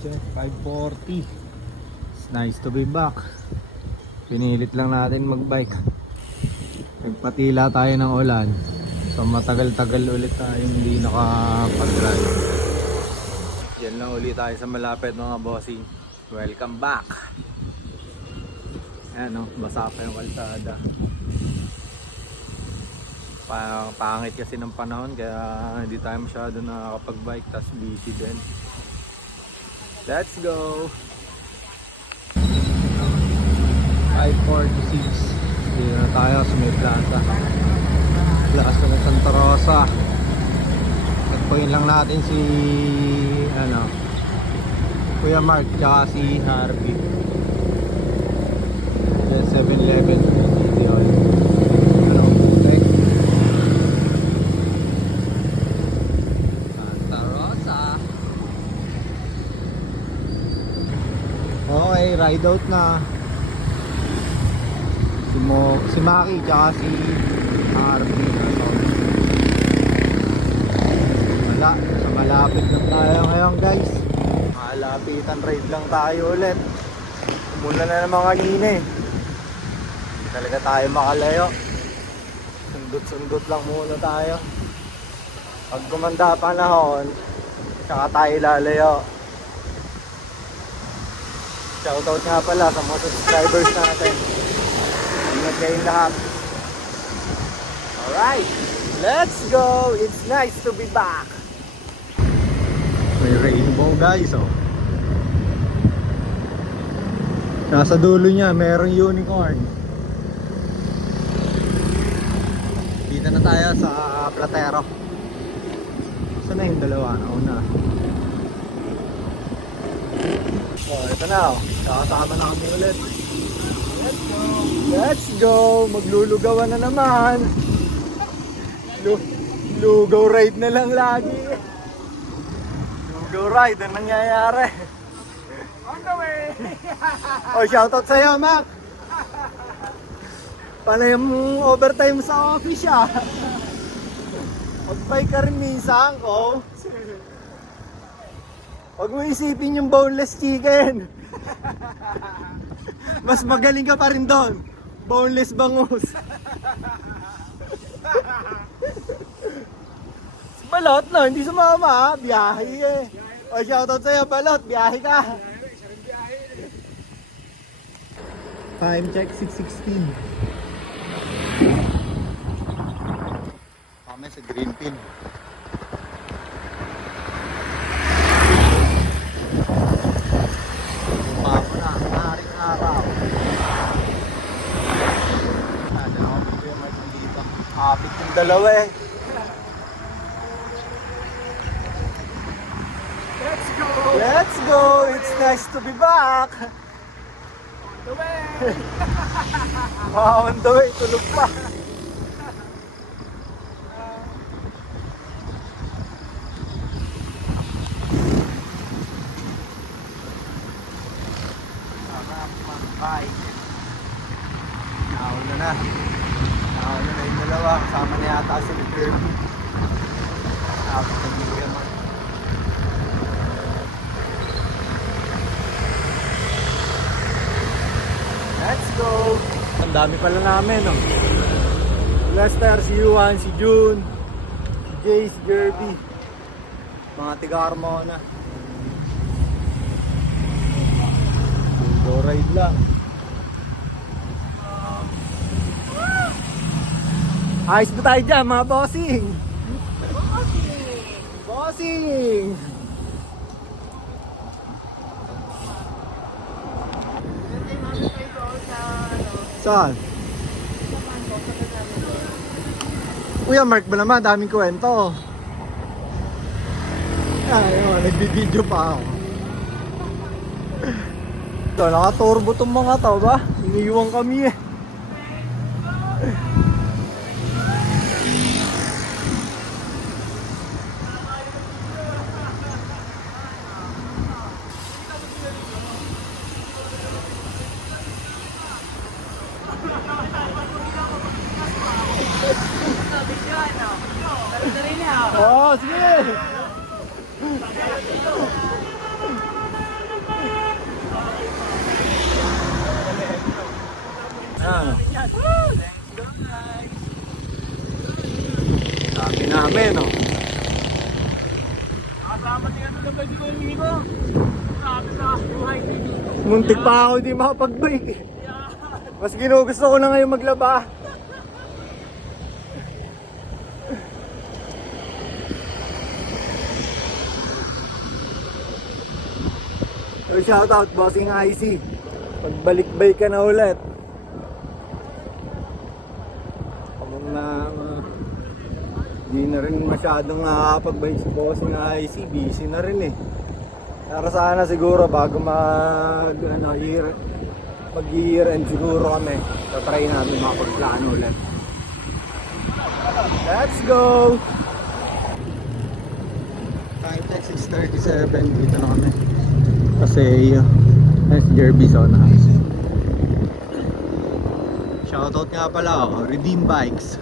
check 5:40. It's nice to be back. Pinilit lang natin magbike. Nagpatila tayo ng ulan. So matagal-tagal ulit tayo hindi nakapag-ride. Yan lang ulit tayo sa malapit mga bossing. Welcome back. Ayan o, basa pa yung kalsada. Pangit kasi ng panahon kaya hindi tayo masyado nakakapag-bike, tas busy din. Let's go! 5:46. Dito na tayo sa may plaza. Plaza ng Santa Rosa. Nagpuin lang natin si Kuya Mark tsaka si Harvey. Yan 7-Eleven City Hall. Okay. Santa Rosa. Okay, ride out na. Si Maki tsaka si Harvey. Wala, sa malapit lang tayo ngayon guys. Malapitan ride lang tayo ulit. Mula na naman kanina eh. Hindi talaga tayo makalayo. Sundot-sundot lang muna tayo. Pag gumanda panahon, tsaka tayo lalayo. Shoutout nga pala sa mga subscribers natin. Ingat kayong lahat. Alright, let's go! It's nice to be back. May rainbow guys oh. Nasa dulo niya merong unicorn. Dito na tayo sa Platero. Saan na yung dalawa? Nauna. Oh, ito na oh. Kakasama na kami ulit. Let's go! Let's go! Maglulugawan na naman. Lugaw ride na lang lagi. Lugaw ride ang nangyayari. On the way! Oh, shoutout sa'yo, Mac! Paano yung overtime sa office ah? Mag-bike ka rin minsan ko. Huwag mo isipin yung boneless chicken. Mas magaling ka pa rin doon. Boneless bangus. Balot no, hindi sumama. Biyahe eh. O shoutout sa'yo, Balot. Biyahe ka. Time check 6:16. Kami sa Greenfield. Pako na, haring araw. Dalawa ko yung may dito. Kapit yung dalawa eh. Let's go! Let's go! It's nice to be back! On the way! On the way, tulog pa! Bike. Nauna na yung dalawa. Kasama na yata si Kirby. Tapos nagiging mo. Let's go! Ang dami pala namin, no? Lester, si Yuan, si June, si Jay, si Kirby. Mga tiga-Carmona. Go ride lang. Ayos ba tayo dyan mga bossing? Bossing! Saan? Kuya Mark ba naman? Daming kwento. Ayun, nagbibideo pa ako. Ito, naka-turbo tong mga to ba? Iniiwan kami eh. Oh, sige! Ano? Sabi namin, oh. Nakasama din ang gabay di ko yung amigo. Sabi sa buhay dito. Muntik pa ako di makapag-bike. Mas ginugusto ko na ngayon maglaba. So, shout out bossing IC. Pagbalik-bike ka na ulit. Kung na di na rin masyadong nakakapag-bike si bossing IC, busy na rin eh. Pero sana siguro bago mag year end siguro kami, tatry namin makapagplano ulit. Let's go! Time check 6:37, dito na kami. Kasi nice Derby zone na. Shoutout nga pala ako, Redeem Bikes.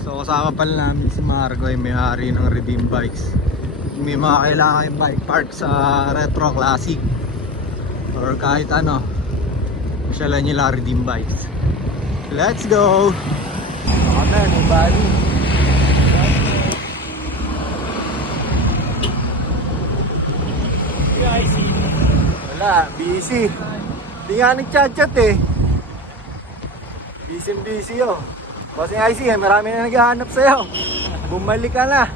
So kasama pala namin si Marco, yung may-ari ng Redeem Bikes. May mga kailangan yung bike park sa Retro Classic or kahit ano, masyalan nila Redeem Bikes. Let's go! Kami, may bali. Wala, busy. Di nga nag-chat-chat eh. Busy oh. Bossing IC, marami na naghahanap sa'yo. Bumalik ka na.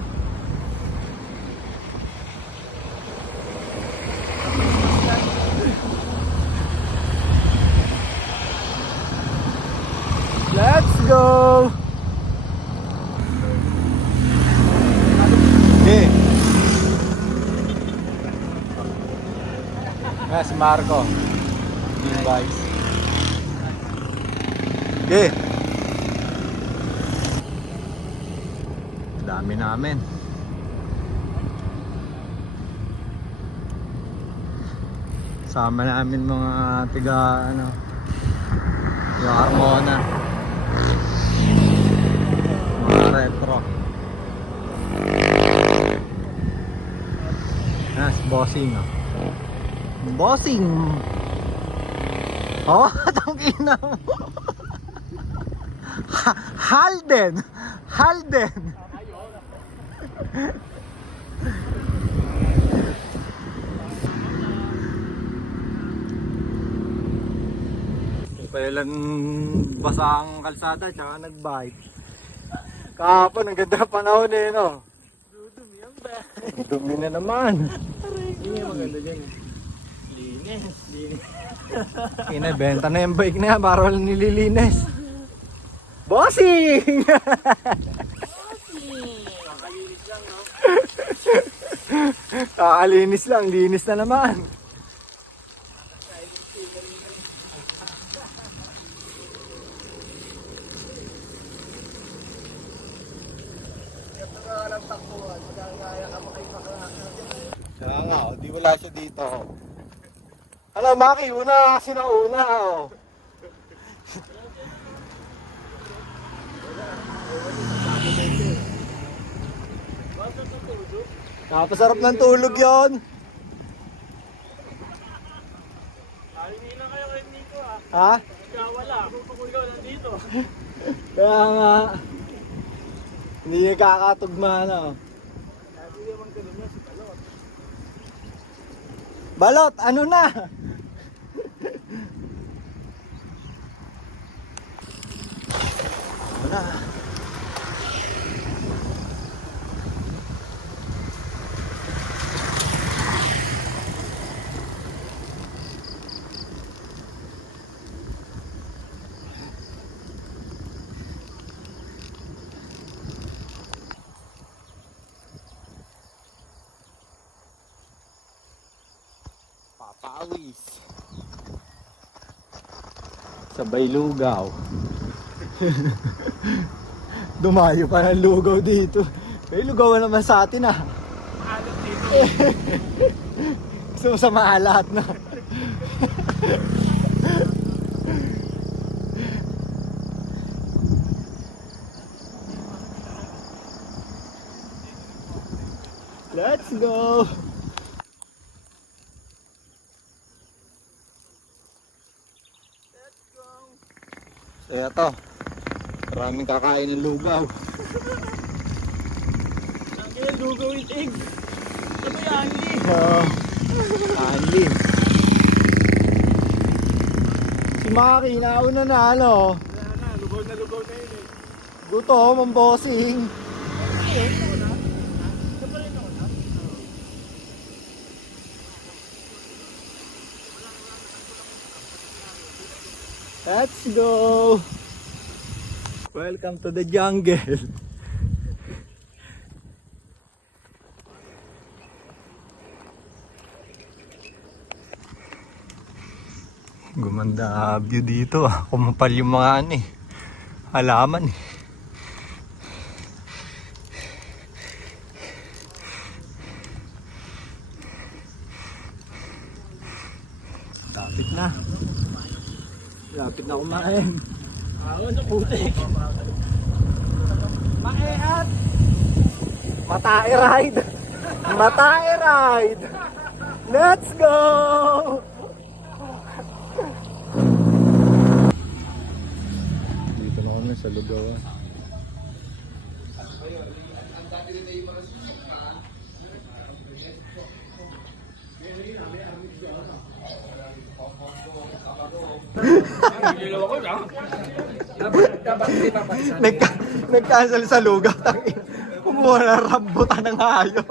Let's go! Okay. Yes, Marco. Team Bikes. Okay. Dami namin. Sama namin mga tiga ano, yung Carmona, mga retro. Yes, bossing oh. Bossing. Oh, tangina mo. Halden. Pailan basa ang kalsada tsaka nagbike. Kahapon ang ganda ng panahon eh no. Dudumi yan ba? Dumi na naman. Hindi maganda dyan eh. Linis. Inebenta na yung bike na yan para walang nililinis. Bossing! Kakalinis lang no? Kakalinis lang, linis na naman. Kaya nga, di wala siya dito. Ano, Maki, una kasi na una. Oh. Napasarap ng tulog yon. Hindi na kayo kayo dito ah. Ha? Kaya wala. Kung ikaw nandito. Kaya nga. Hindi nakakatugma na. Hindi naman ganun na si Balot. Balot, ano na? Wala. Papawis. Sabay lugaw. Dumayo pa ng lugaw dito. May lugaw naman sa atin ah. Alam dito. Gusto mo sa maalat na. Let's go! Kaya to, maraming kakain ng lugaw. Ang lugaw with egg. Ano yan? Anli. Si Maki, nauna na ano. Wala na, lugaw na yun eh. Gutom ang bossing. Let's go! Welcome to the jungle. Gumanda view dito ah. Kumapal yung mga ano eh. Halaman eh. Lapit na. Lapit na kumain. Awan sa putik. Maeat! Matae ride! Matae ride! Let's go! Dito na kami sa Lugawan. Nag-cancel sa lugaw. Kumuha na rambutan ng hayop.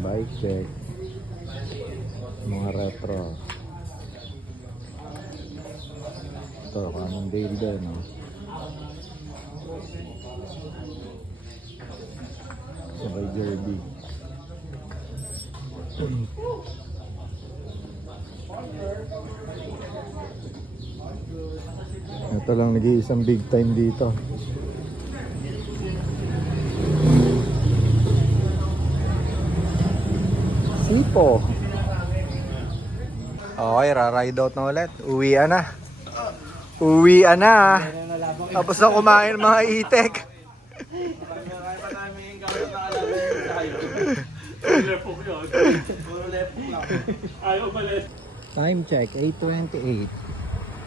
Bike check. Mga retro. Ito, Cannondale din, no? Sabay Derby. Ito lang nag-iisang big time dito. Sipo. Okay, ra-ride out na ulit. Uwian na. Uwian na. Tapos na kumain mga itek. Time check, 8:28.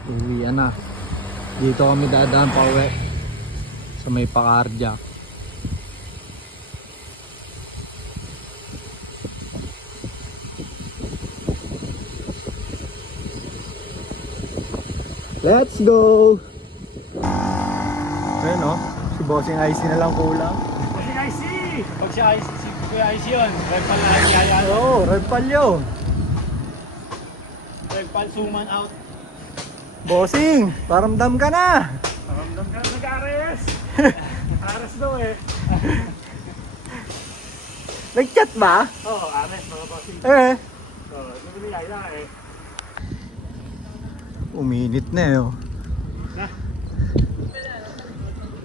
Uwian na. Dito kami dadaan pa uwi. Sa may Pakardiak. Let's go! Ayun o, si Bossing IC na lang kulang. Kasi IC! Pag si IC, si Kuya IC yun, red pal na kaya. Oo, red pal yun. Red pal suman out. Bossing, paramdam ka na. Paramdam ka na nag-ares. Ares daw eh. Nag-chat ba? Oo, ares mga bossing. Eh. Oo, nabibigay na eh. Uminit na eh. Oh. Na.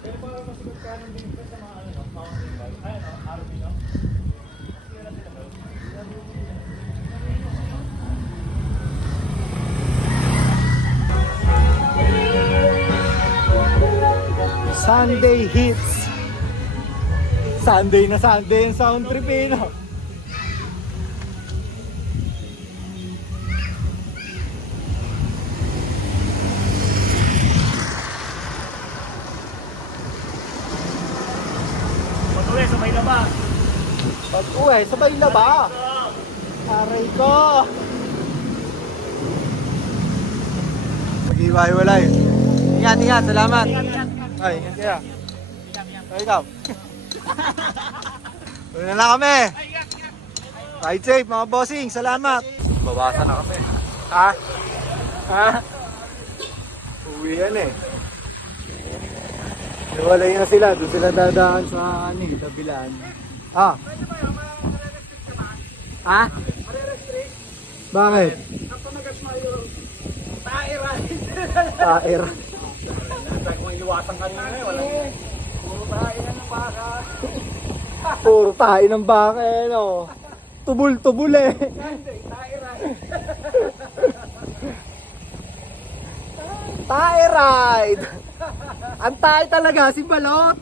Pero para masugot ka ng bigay sa mga ano, mountain bike. Ayun o, RV no? Sunday hits. Sunday na Sunday yung sound trip eh, no? Patuloy, sabay na ba? Pag-uwi, sabay na ba? Aray ko! Mag-iwalay. Ingat, ingat. Salamat. Ay, ingat kaya. Ay, ikaw. Uwi na lang kami. Ride safe, mga bossing. Salamat. Bawasan na kami. Ha? Ha? Uwi yan eh. Nawalay na sila. Doon sila dadaan sa tabilan. Ah. Ha? Bakit? Tair. Kung iliwatan kanina eh, wala. Puro tayo na ng baka. Puro tayo ng baka eh, no? Tubul-tubul eh. Tae ride! Ang tae talaga, si Balot!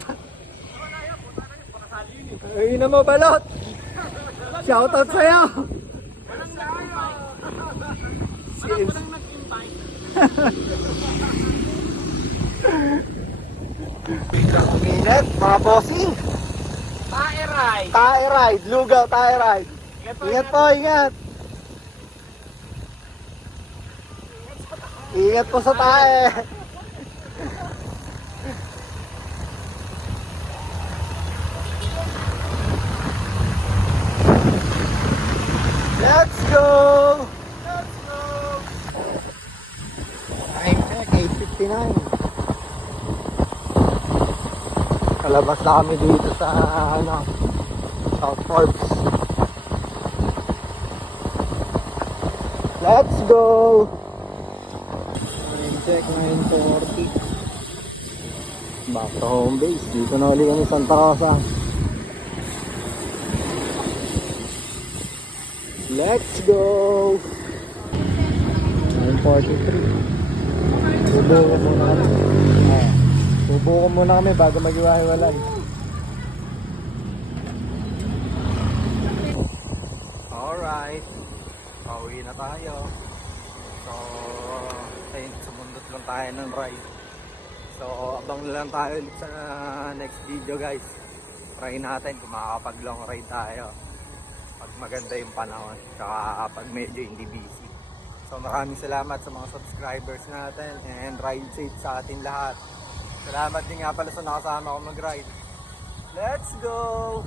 Ay na mo balot. Shoutout sa'yo. Walang nag-invite. Sis. Walang nag-invite. Ang init, mga bossing. Tae ride. Tae ride, lugaw tae ride. Ingat po, ingat. Ingat po sa tae. Let's go! Let's go! Time check, 8:59. Kalabas na kami dito sa South Forbes. Let's go! Time check, 9:40. Back to home base. Dito na uli kami Santa Rosa. Let's go! 9:43. Tubo ko muna kami. Tubo ko muna kami bago mag-iwahiwalay. Alright. Pauwi na tayo. So, ayun, sumundot lang tayo ng ride. So, abang na lang tayo ulit sa next video guys. Try natin kung makakapag long ride tayo. Pag maganda yung panahon, tsaka pag medyo hindi busy. So maraming salamat sa mga subscribers natin and ride safe sa atin lahat. Salamat din nga pala sa nakasama ko mag-ride. Let's go!